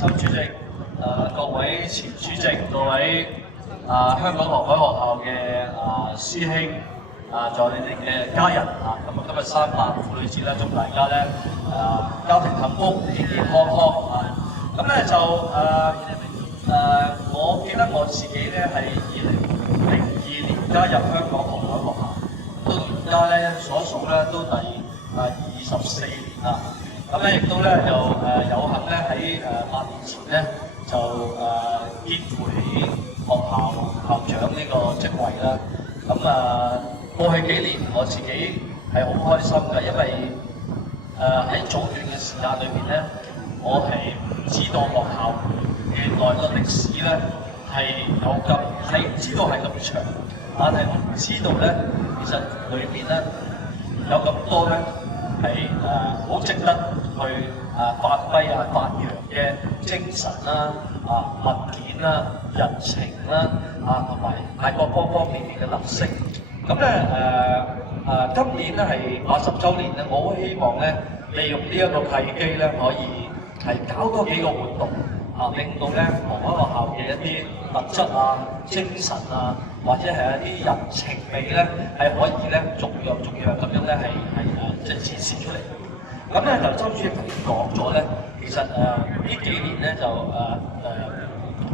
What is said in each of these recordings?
周主席、各位前主席、各位香港航海學校嘅師兄仲有你哋嘅家人咁今日3八婦女節咧，祝大家咧家庭幸福、健健康康咁咧就我記得我自己咧係2002年加入香港航海學校，到而家咧數一數咧都第24年啦。咁咧亦都咧就有幸咧喺8年前咧就肩負起學校校長呢個職位啦。咁過去幾年我自己係好開心嘅，因為喺早段嘅時間裏邊咧，我係唔知道學校原來個歷史咧係知道係咁長，但係我唔知道咧其實裏邊咧有咁多咧係好值得去發揮發揚嘅精神啦、文件啦、人情啦同埋喺各方面嘅特色。咁咧今年咧係80週年咧，我好希望咧利用呢一個契機咧，可以係搞多幾個活動令到咧航海學校嘅一啲特質精神或者係一啲人情味咧，係可以咧逐樣咁樣咧係即係展示出嚟。咁咧就周主席頭先講咗咧，其實呢幾年咧就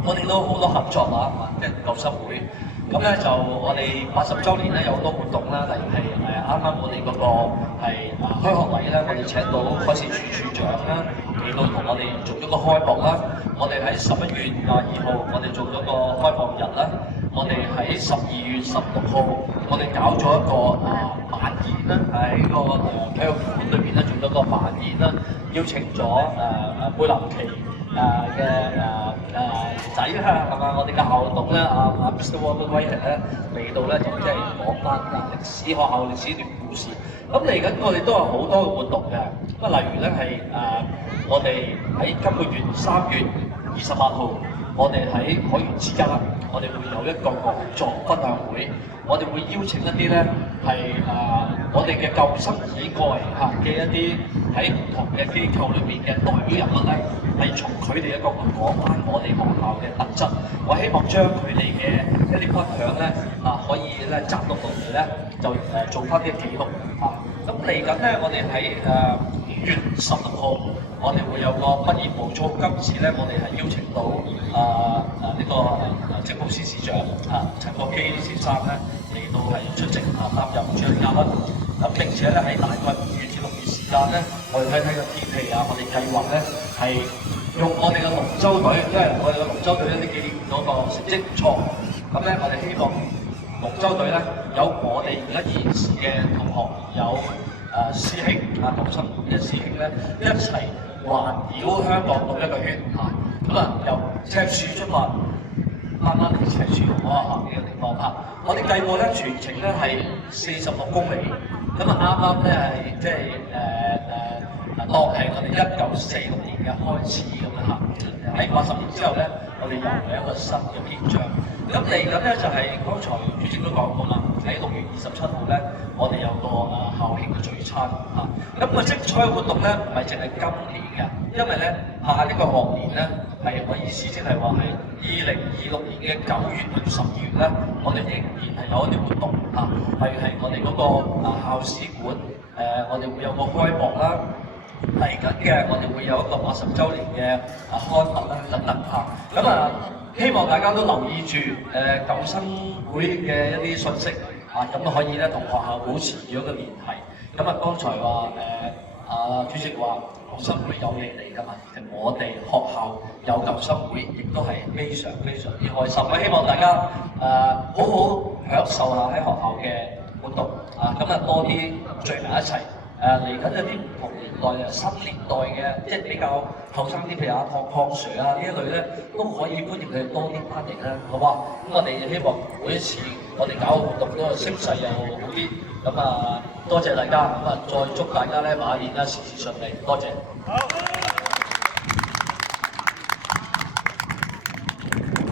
我哋都好多合作即係救生會。咁咧就我哋80週年咧有好多活動啦，例如係啱啱我哋嗰個係開學禮咧，我哋請到海事處處長啦嚟到同我哋做咗個開幕啦。我哋喺11月22號我哋做咗個開幕日啦。我哋喺12月16號我哋搞咗一個晚宴啦，喺個體育館裏邊咧做咗個晚宴啦，邀請咗貝林奇嘅仔啦，係嘛？我哋嘅校董咧Mr. Walter White 咧嚟到咧就即係講翻學校歷史段故事。咁嚟緊我哋都有好多嘅活動嘅，例如咧係我哋喺今個月3月28號，我哋喺海員之家，我哋會有一個講座分享會，我哋會邀請一啲咧係我哋嘅救生以外嘅一啲喺唔同嘅機構裏面嘅代表人物咧，係從佢哋嘅角度講翻我哋學校嘅特質。我希望將佢哋嘅一啲分享咧可以咧集錄落嚟咧，就做翻啲記錄咁嚟緊咧，我哋喺5月16號，我哋會有個畢業步操。今次咧，我哋係邀請到呢個政務司司長陳國基先生咧嚟到係出席擔任主禮嘉賓。咁並且咧喺大概5月至6月時間咧，我哋睇個天氣我哋計劃咧係用我哋嘅龍舟隊，因為我哋嘅龍舟隊呢幾年嗰個成績唔錯。咁咧，我哋希望龍舟隊咧有我哋而家現時嘅同學，有師兄救生會嘅師兄咧一齊環繞香港咁一個圈由赤柱出發，慢慢嚟赤柱海學校呢個地方我哋計過咧全程咧係46公里，咁啱啱咧係即係當係我哋1946年嘅開始咁喺80年之後咧，我哋又係一個新嘅篇章。咁嚟緊咧就係剛才主席都講過啦，喺6月27號咧，我哋有個校慶嘅聚餐咁個精彩活動咧唔係淨係今年嘅，因為咧下呢個學年咧係我意思即係話係2026年嘅9月到12月咧，我哋仍然係有一啲活動例如係我哋嗰個校史館我哋會有個開幕啦。嚟緊嘅，我哋會有一個80週年嘅刊物啦，等等咁希望大家都留意住救生會嘅一啲信息咁都可以咧同學校保持咗個聯繫。咁剛才話主席話救生會有你嚟㗎嘛，其實我哋學校有救生會，亦都係非常之開心。我希望大家好好享受下喺學校嘅活動多啲聚埋一齊。嚟緊有啲唔同年代新年代嘅，即係比較後生啲，譬如鄺 Sir 呢一類咧，都可以歡迎佢哋多啲翻嚟啦，好嘛？咁我哋希望每一次我哋搞活動都聲勢又好啲，多謝大家，再祝大家咧馬年事事順利，多謝。好。